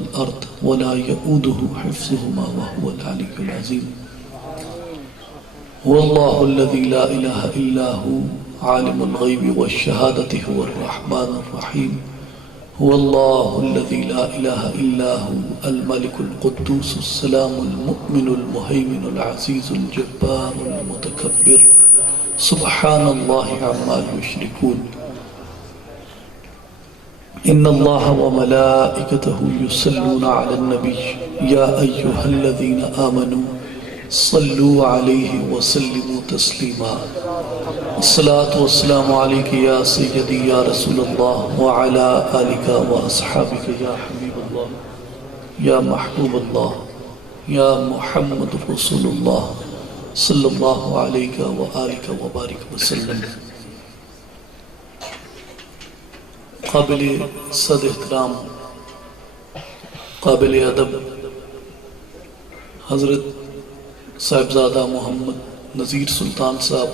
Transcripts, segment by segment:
والأرض ولا يؤوده حفظهما وهو العلي العظيم. هو الله الذي لا إله إلا هو عالم الغيب والشهادة هو الرحمن الرحيم. هو الله الذي لا إله إلا هو الملك القدوس السلام المؤمن المهيمن العزيز الجبار المتكبر سبحان الله عما يشركون. إن الله وملائكته يصلون على النبي يا أيها الذين آمنوا صلوا عليه وسلموا تسليما. الصلاة والسلام عليك يا سيدي يا رسول الله وعلى آلك وأصحابك يا حبيب الله يا محبوب الله يا محمد رسول الله صلی اللہ علیہ وآلہ وبارک وسلم. قابل صد احترام قابل ادب حضرت صاحبزادہ محمد نذیر سلطان صاحب،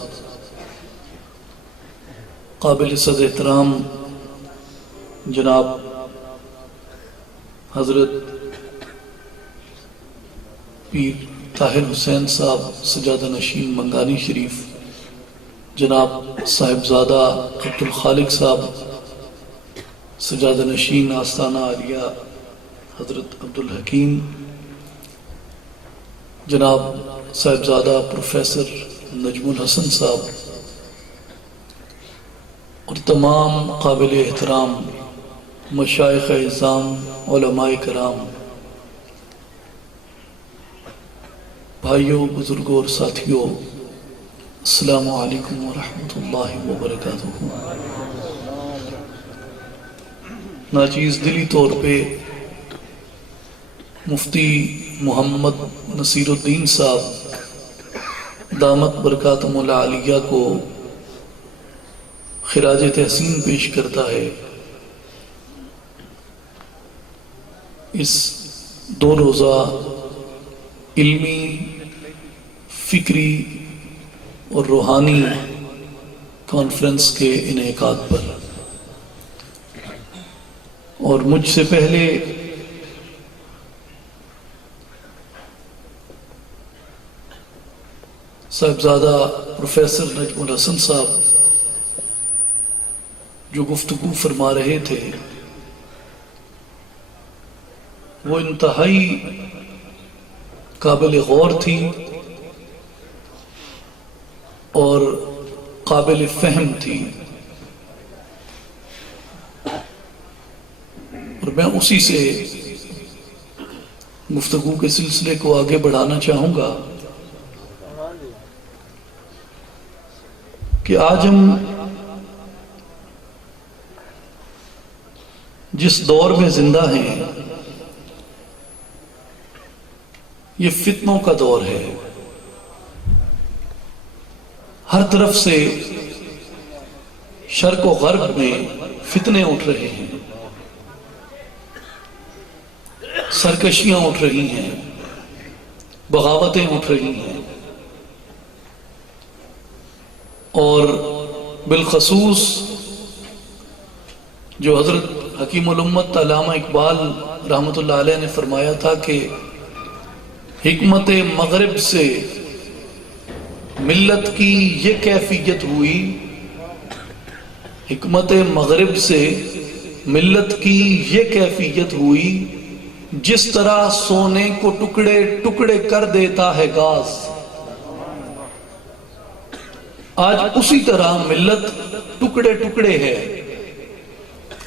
قابل صد احترام جناب حضرت پیر طاہر حسین صاحب سجادہ نشین منگانی شریف، جناب صاحبزادہ عبدالخالق صاحب سجادہ نشین آستانہ عالیہ حضرت عبدالحکیم، جناب صاحبزادہ پروفیسر نجم الحسن صاحب اور تمام قابل احترام مشائخ اعظام علماء کرام، بھائیوں بزرگوں اور ساتھیوں، السلام علیکم ورحمۃ اللہ وبرکاتہ. ناچیز دلی طور پہ مفتی محمد نصیر الدین صاحب دامت برکاتہم العالیہ کو خراج تحسین پیش کرتا ہے اس 2 روزہ علمی، فکری اور روحانی کانفرنس کے انعقاد پر. اور مجھ سے پہلے صاحبزادہ پروفیسر نجم الحسن صاحب جو گفتگو فرما رہے تھے وہ انتہائی قابل غور تھی اور قابل فہم تھی، اور میں اسی سے گفتگو کے سلسلے کو آگے بڑھانا چاہوں گا کہ آج ہم جس دور میں زندہ ہیں یہ فتنوں کا دور ہے. ہر طرف سے شرق و غرب میں فتنے اٹھ رہے ہیں، سرکشیاں اٹھ رہی ہیں، بغاوتیں اٹھ رہی ہیں، اور بالخصوص جو حضرت حکیم الامت علامہ اقبال رحمۃ اللہ علیہ نے فرمایا تھا کہ حکمت مغرب سے ملت کی یہ کیفیت ہوئی، حکمت مغرب سے ملت کی یہ کیفیت ہوئی جس طرح سونے کو ٹکڑے ٹکڑے کر دیتا ہے گاز. آج اسی طرح ملت ٹکڑے ٹکڑے ہے،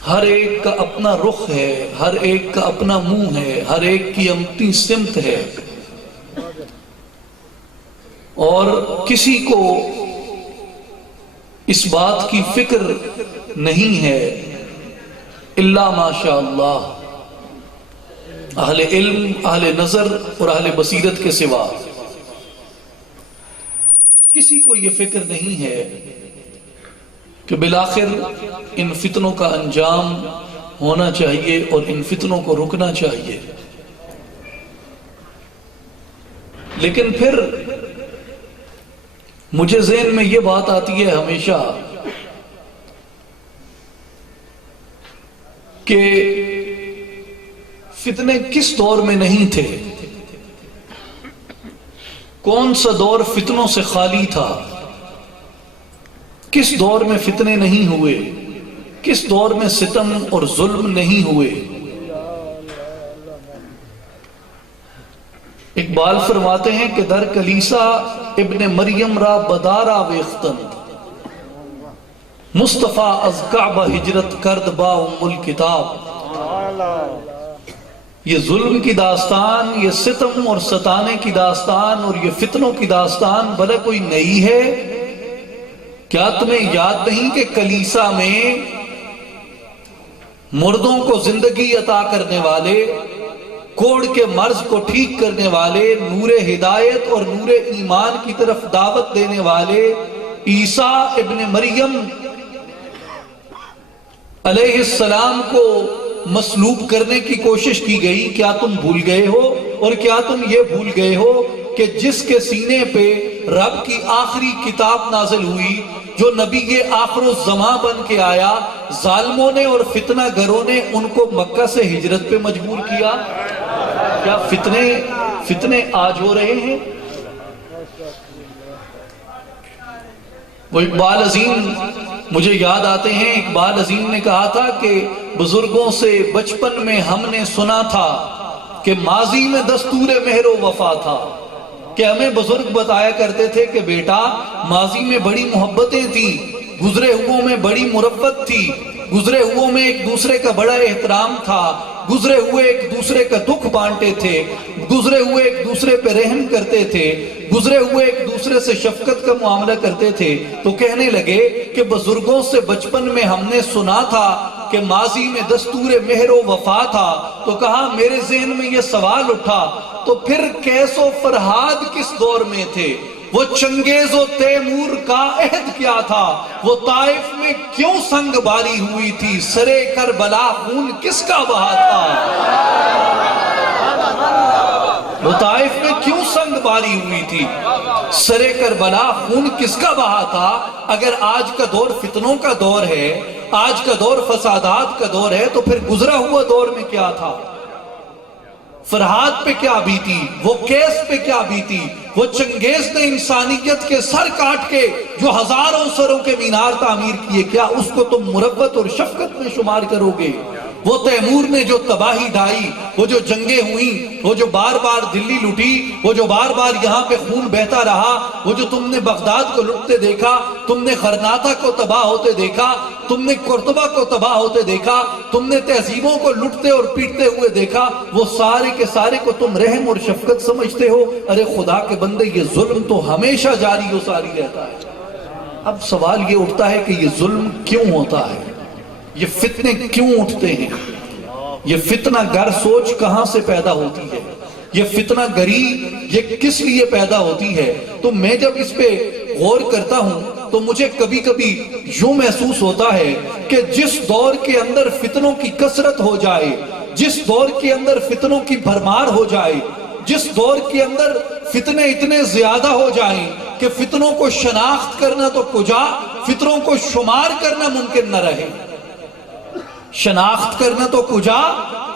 ہر ایک کا اپنا رخ ہے، ہر ایک کا اپنا منہ ہے، ہر ایک کی اپنی سمت ہے، اور کسی کو اس بات کی فکر نہیں ہے الا ماشاء اللہ اہل علم، اہل نظر اور اہل بصیرت کے سوا. کسی کو یہ فکر نہیں ہے کہ بالآخر ان فتنوں کا انجام ہونا چاہیے اور ان فتنوں کو رکنا چاہیے. لیکن پھر مجھے ذہن میں یہ بات آتی ہے ہمیشہ کہ فتنے کس دور میں نہیں تھے؟ کون سا دور فتنوں سے خالی تھا؟ کس دور میں فتنے نہیں ہوئے؟ کس دور میں ستم اور ظلم نہیں ہوئے؟ اقبال فرماتے ہیں کہ در کلیسا ابن مریم را بدارا ویختند، مصطفیٰ از کعبہ ہجرت کرد با ام الکتاب۔ یہ ظلم کی داستان، یہ ستم اور ستانے کی داستان اور یہ فتنوں کی داستان بھلا کوئی نئی ہے؟ کیا تمہیں یاد نہیں کہ کلیسا میں مردوں کو زندگی عطا کرنے والے، کوڑ کے مرض کو ٹھیک کرنے والے، نور ہدایت اور نور ایمان کی طرف دعوت دینے والے عیسیٰ ابن مریم علیہ السلام کو مصلوب کرنے کی کوشش کی گئی؟ کیا تم بھول گئے ہو؟ اور کیا تم یہ بھول گئے ہو کہ جس کے سینے پہ رب کی آخری کتاب نازل ہوئی، جو نبی آخر الزمان بن کے آیا، ظالموں نے اور فتنہ گروں نے ان کو مکہ سے ہجرت پہ مجبور کیا؟ کیا فتنے آج ہو رہے ہیں؟ وہ اقبال عظیم مجھے یاد آتے ہیں۔ اقبال عظیم نے کہا تھا کہ بزرگوں سے بچپن میں ہم نے سنا تھا کہ ماضی میں دستور مہر و وفا تھا، کہ ہمیں بزرگ بتایا کرتے تھے کہ بیٹا ماضی میں بڑی محبتیں تھیں، گزرے ہوں میں بڑی مرفت تھی، گزرے ہوں میں ایک دوسرے کا بڑا احترام تھا، گزرے ہوئے ایک دوسرے کا دکھ بانٹے تھے، گزرے ہوئے ایک دوسرے پہ رحم کرتے تھے، گزرے ہوئے ایک دوسرے سے شفقت کا معاملہ کرتے تھے۔ تو کہنے لگے کہ بزرگوں سے بچپن میں ہم نے سنا تھا کہ ماضی میں دستور مہر و وفا تھا۔ تو کہا میرے ذہن میں یہ سوال اٹھا، تو پھر قیس و فرہاد کس دور میں تھے؟ وہ چنگیز و تیمور کا عہد کیا تھا؟ وہ طائف میں کیوں سنگ باری ہوئی تھی؟ سرے کربلا خون کس کا بہا تھا؟ وہ طائف میں کیوں سنگ باری ہوئی تھی؟ سرے کربلا خون کس کا بہا تھا؟ اگر آج کا دور فتنوں کا دور ہے، آج کا دور فسادات کا دور ہے، تو پھر گزرا ہوا دور میں کیا تھا؟ فرہاد پہ کیا بیتی؟ وہ قیس پہ کیا بیتی؟ وہ چنگیز نے انسانیت کے سر کاٹ کے جو ہزاروں سروں کے مینار تعمیر کیے، کیا اس کو تم مربت اور شفقت میں شمار کرو گے؟ وہ تیمور نے جو تباہی ڈھائی، وہ جو جنگیں ہوئیں، وہ جو بار بار دلی لٹی، وہ جو بار بار یہاں پہ خون بہتا رہا، وہ جو تم نے بغداد کو لٹتے دیکھا، تم نے غرناطہ کو تباہ ہوتے دیکھا، تم نے قرطبہ کو تباہ ہوتے دیکھا، تم نے تہذیبوں کو لٹتے اور پیٹتے ہوئے دیکھا، وہ سارے کے سارے کو تم رحم اور شفقت سمجھتے ہو؟ ارے خدا کے بندے، یہ ظلم تو ہمیشہ جاری و ساری رہتا ہے۔ اب سوال یہ اٹھتا ہے کہ یہ ظلم کیوں ہوتا ہے؟ یہ فتنے کیوں اٹھتے ہیں؟ یہ فتنہ گر سوچ کہاں سے پیدا ہوتی ہے؟ یہ فتنہ گری یہ کس لیے پیدا ہوتی ہے؟ تو میں جب اس پہ غور کرتا ہوں تو مجھے کبھی کبھی یوں محسوس ہوتا ہے کہ جس دور کے اندر فتنوں کی کثرت ہو جائے، جس دور کے اندر فتنوں کی بھرمار ہو جائے، جس دور کے اندر فتنے اتنے زیادہ ہو جائیں کہ فتنوں کو شناخت کرنا تو کجا، فتنوں کو شمار کرنا ممکن نہ رہے۔ شناخت کرنا تو کجا،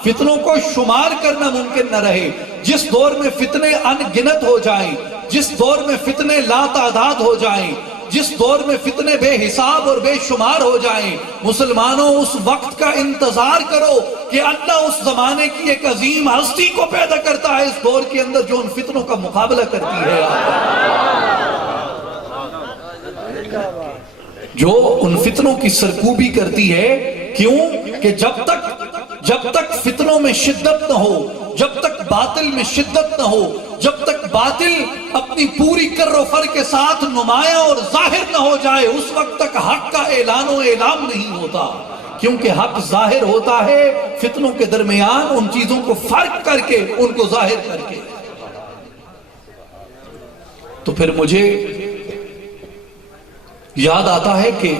فتنوں کو شمار کرنا ممکن نہ رہے۔ جس دور میں فتنے ان گنت ہو جائیں، جس دور میں فتنے لا تعداد ہو جائیں، جس دور میں فتنے بے حساب اور بے شمار ہو جائیں، مسلمانوں اس وقت کا انتظار کرو کہ اللہ اس زمانے کی ایک عظیم ہستی کو پیدا کرتا ہے اس دور کے اندر جو ان فتنوں کا مقابلہ کرتی ہے، جو ان فتنوں کی سرکوبی کرتی ہے۔ کیوں کہ جب تک فتنوں میں شدت نہ ہو، جب تک باطل میں شدت نہ ہو، جب تک باطل اپنی پوری کر و فر کے ساتھ نمایاں اور ظاہر نہ ہو جائے، اس وقت تک حق کا اعلان و اعلام نہیں ہوتا۔ کیونکہ حق ظاہر ہوتا ہے فتنوں کے درمیان ان چیزوں کو فرق کر کے، ان کو ظاہر کر کے۔ تو پھر مجھے یاد آتا ہے کہ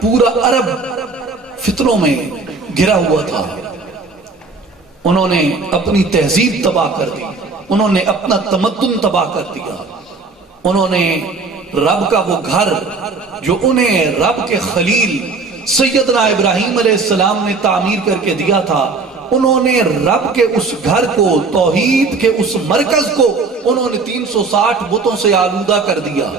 پورا عرب فتنوں میں گھرا ہوا تھا۔ انہوں نے اپنی تہذیب تباہ کر دی، انہوں نے اپنا تمدن تباہ کر دیا، انہوں نے رب کا وہ گھر جو انہیں رب کے خلیل سیدنا ابراہیم علیہ السلام نے تعمیر کر کے دیا تھا، انہوں نے رب کے اس گھر کو، توحید کے اس مرکز کو انہوں نے 360 بتوں سے آلودہ کر دیا۔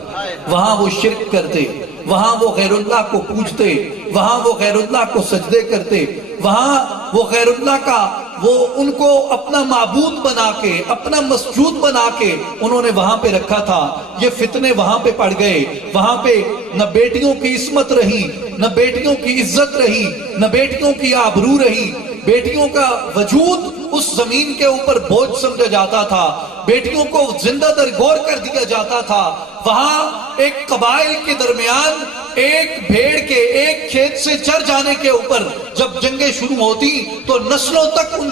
وہاں وہ شرک کرتے، وہاں وہ غیر اللہ کو پوجتے، وہاں وہ غیر اللہ کو سجدے کرتے، وہاں وہ غیر اللہ کا ان کو اپنا معبود بنا کے، اپنا مسجود بنا کے انہوں نے وہاں پہ رکھا تھا۔ یہ فتنے وہاں پہ پڑ گئے، وہاں پہ نہ بیٹیوں کی عصمت رہی، نہ بیٹیوں کی عزت رہی، نہ بیٹیوں کی آبرو رہی۔ بیٹیوں کا وجود اس زمین کے اوپر بوجھ سمجھا جاتا تھا، بیٹیوں کو زندہ درگور کر دیا جاتا تھا۔ وہاں ایک قبائل کے درمیان ایک بھیڑ کے ایک کھیت سے چر جانے کے اوپر جب جنگیں شروع ہوتی تو نسلوں تک ان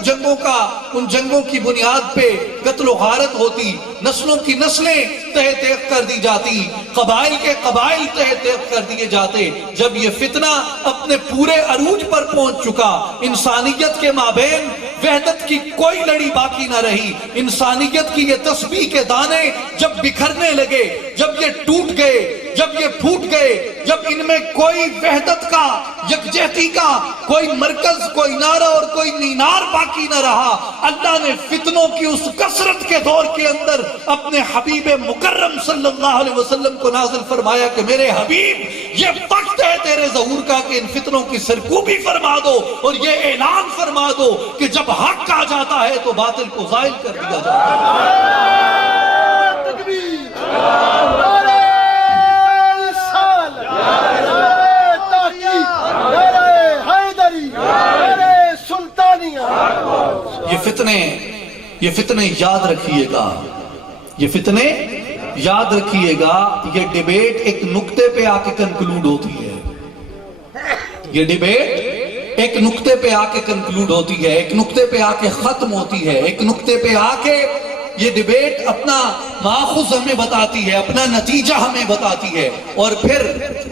جنگوں کی بنیاد پہ قتل و غارت ہوتی، نسلوں کی نسلیں تہہ تیغ کر دی جاتی، قبائل کے قبائل تہہ تیغ کر دیے جاتے۔ جب یہ فتنہ اپنے پورے عروج پر پہنچ چکا، انسانیت کے مابین وحدت کی کوئی لڑی باقی نہ رہی، انسانیت کی یہ تسبیح کے دانے جب بکھرنے لگے، جب یہ ٹوٹ گئے، جب یہ پھوٹ گئے، جب ان میں کوئی وحدت کا، یکجہتی کا کوئی مرکز، کوئی نعرہ اور کوئی نینار باقی نہ رہا، اللہ نے فتنوں کی اس کثرت کے دور کے اندر اپنے حبیب مکرم صلی اللہ علیہ وسلم کو نازل فرمایا کہ میرے حبیب یہ وقت ہے تیرے ظہور کا کہ ان فتنوں کی سرکوبی فرما دو اور یہ اعلان فرما دو کہ جب حق آ جاتا ہے تو باطل کو زائل کر دیا جاتا ہے۔ یہ فتنے یاد رکھیے گا، یہ فتنے یاد رکھیے گا۔ یہ ڈیبیٹ ایک نقطے پہ آ کے کنکلوڈ ہوتی ہے، یہ ڈیبیٹ ایک نقطے پہ آ کے کنکلوڈ ہوتی ہے، ایک نقطے پہ آ کے ختم ہوتی ہے، ایک نقطے پہ آ کے یہ ڈیبیٹ اپنا ماخذ ہمیں بتاتی ہے، اپنا نتیجہ ہمیں بتاتی ہے۔ اور پھر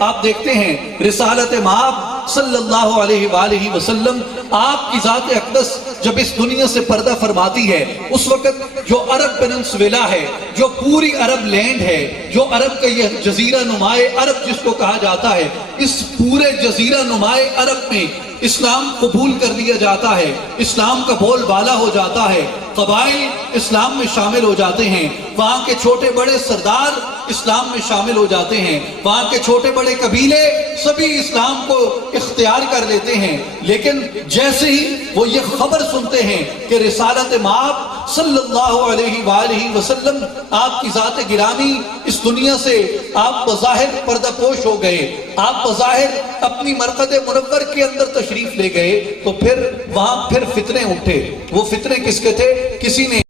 آپ دیکھتے ہیں رسالت مآب صلی اللہ علیہ وآلہ وسلم، آپ کی ذات اقدس جب اس دنیا سے پردہ فرماتی ہے، اس وقت جو عرب پیننسویلا ہے، جو پوری عرب لینڈ ہے، جو عرب کا یہ جزیرہ نمائے عرب جس کو کہا جاتا ہے، اس پورے جزیرہ نمائے عرب میں اسلام قبول کر دیا جاتا ہے، اسلام کا بول بالا ہو جاتا ہے، قبائل اسلام میں شامل ہو جاتے ہیں، وہاں کے چھوٹے بڑے سردار اسلام میں شامل ہو جاتے ہیں، وہاں کے چھوٹے بڑے قبیلے سبھی اسلام کو اختیار کر لیتے ہیں۔ لیکن جیسے ہی وہ یہ خبر سنتے ہیں کہ رسالت مآب صلی اللہ علیہ وآلہ وسلم آپ کی ذات گرامی اس دنیا سے آپ بظاہر پردہ پوش ہو گئے، آپ بظاہر اپنی مرقد منور کے اندر تشریف لے گئے، تو پھر وہاں پھر فتنے اٹھے۔ وہ فتنے کس کے تھے؟ کسی نے